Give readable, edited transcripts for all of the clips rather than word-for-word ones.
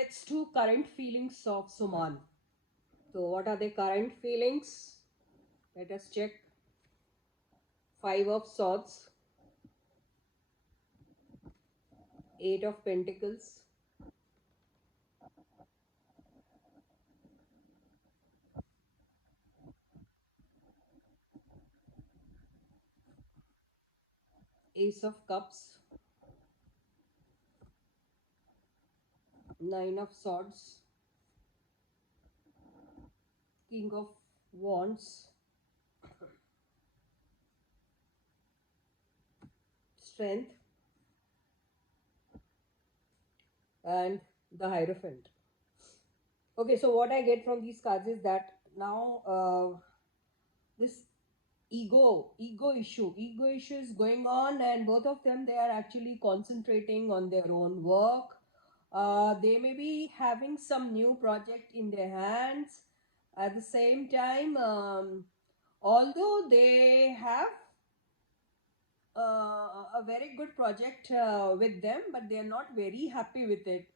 let's do current feelings of Suman. So, what are the current feelings? Let us check. Five of Swords, Eight of Pentacles, Ace of Cups, Nine of Swords, King of Wands, Strength, and the Hierophant. Okay, so what I get from these cards is that now this ego issue is going on, and both of them, they are actually concentrating on their own work. They may be having some new project in their hands at the same time. Although they have a very good project with them, but they are not very happy with it.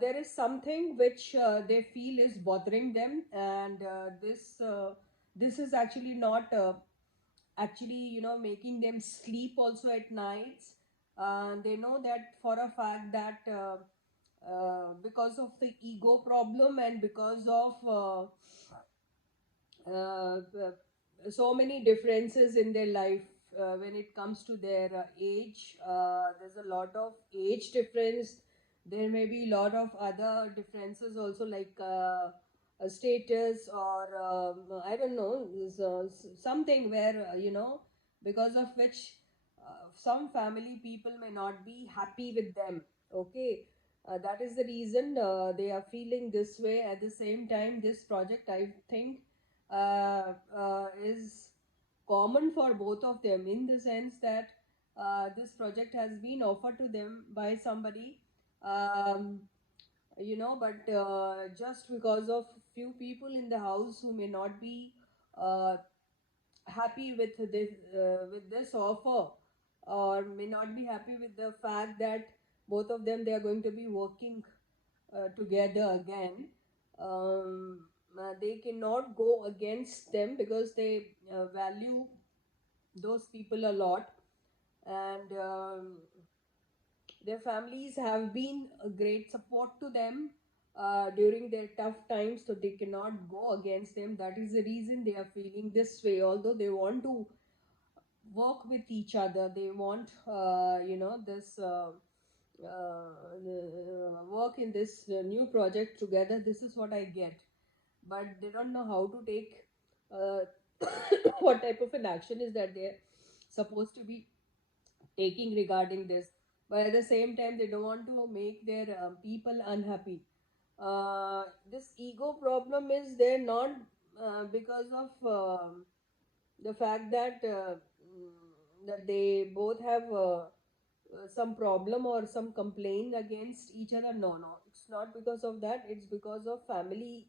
There is something which they feel is bothering them, and this is actually not actually, making them sleep also at nights. They know that for a fact that because of the ego problem, and because of uh, so many differences in their life when it comes to their age. There's a lot of age difference. There may be a lot of other differences also, like a status, or I don't know, there's, something where because of which some family people may not be happy with them. Okay, that is the reason they are feeling this way. At the same time, this project, I think, is common for both of them, in the sense that this project has been offered to them by somebody, um, but just because of few people in the house who may not be uh, happy with this offer, or may not be happy with the fact that both of them, they are going to be working together again. They cannot go against them because they value those people a lot, and their families have been a great support to them during their tough times, so they cannot go against them. That is the reason they are feeling this way. Although they want to work with each other, they want this work in this new project together. This is what I get, but they don't know how to take uh, what type of an action is that they're supposed to be taking regarding this. But at the same time, they don't want to make their people unhappy. This ego problem is there, not because of the fact that that they both have some problem or some complaint against each other. No, no, it's not because of that. It's because of family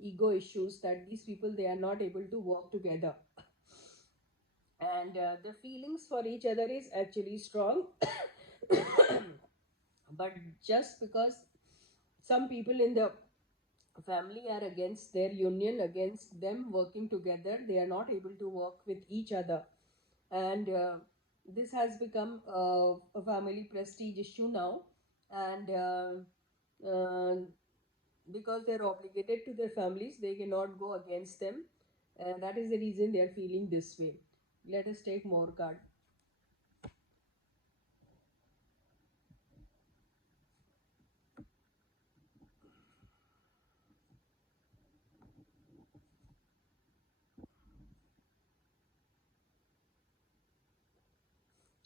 ego issues that these people, they are not able to work together, and the feelings for each other is actually strong. But just because some people in the family are against their union, against them working together, they are not able to work with each other, and this has become a family prestige issue now. And because they're obligated to their families, they cannot go against them, and that is the reason they are feeling this way. Let us take more card.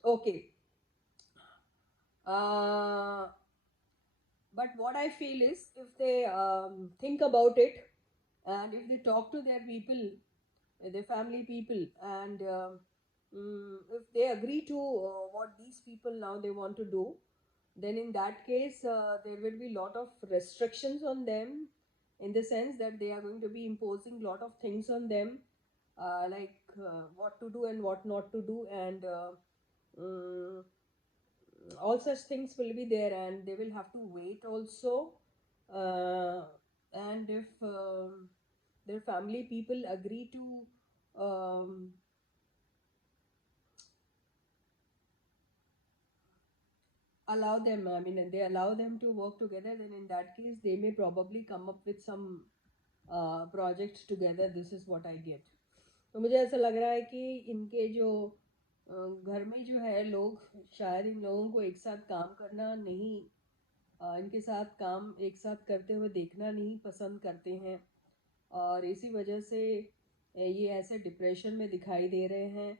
Okay. uh, but what I feel is, if they think about it, and if they talk to their people, their family people, and if they agree to what these people now they want to do, then in that case there will be lot of restrictions on them, in the sense that they are going to be imposing lot of things on them, like what to do and what not to do, and mm, all such things will be there, and they will have to wait also. uh, and if their family people agree to allow them, I mean, they allow them to work together, then in that case they may probably come up with some project together. This is what I get. तो मुझे ऐसा लग रहा है कि इनके जो घर में जो है लोग, शायद इन लोगों को एक साथ काम करना नहीं, इनके साथ काम एक साथ करते हुए देखना नहीं पसंद करते हैं, और इसी वजह से ये ऐसे डिप्रेशन में दिखाई दे रहे हैं।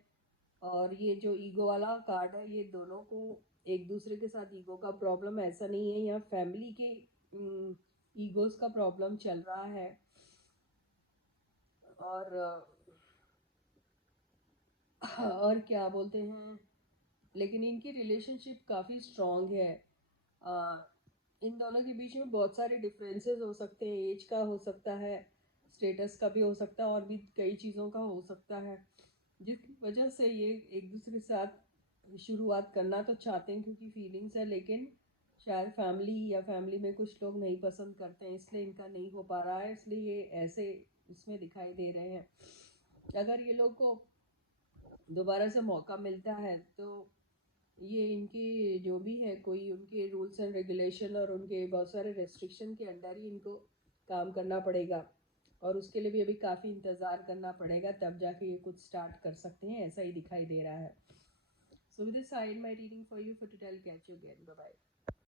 और ये जो ईगो वाला कार्ड है, ये दोनों को एक दूसरे के साथ ईगो का प्रॉब्लम ऐसा नहीं है, यहाँ फैमिली के ईगोस का प्रॉब्लम चल रहा है। और और क्या बोलते हैं, लेकिन इनकी रिलेशनशिप काफ़ी स्ट्रॉन्ग है। अ, इन दोनों के बीच में बहुत सारे डिफरेंसेस हो सकते हैं, एज का हो सकता है, स्टेटस का भी हो सकता है, और भी कई चीज़ों का हो सकता है, जिसकी वजह से ये एक दूसरे के साथ शुरुआत करना तो चाहते हैं क्योंकि फीलिंग्स है, लेकिन शायद फैमिली या फैमिली में कुछ लोग नहीं पसंद करते हैं, इसलिए इनका नहीं हो पा रहा है, इसलिए ये ऐसे इसमें दिखाई दे रहे हैं। अगर ये लोग को दोबारा से मौका मिलता है तो ये इनकी जो भी है, कोई उनके रूल्स एंड रेगुलेशन और उनके बहुत सारे रेस्ट्रिक्शन के अंडर ही इनको काम करना पड़ेगा, और उसके लिए भी अभी काफ़ी इंतज़ार करना पड़ेगा, तब जाके ये कुछ स्टार्ट कर सकते हैं, ऐसा ही दिखाई दे रहा है। So with this I end my reading for you for today. Catch you again, bye bye.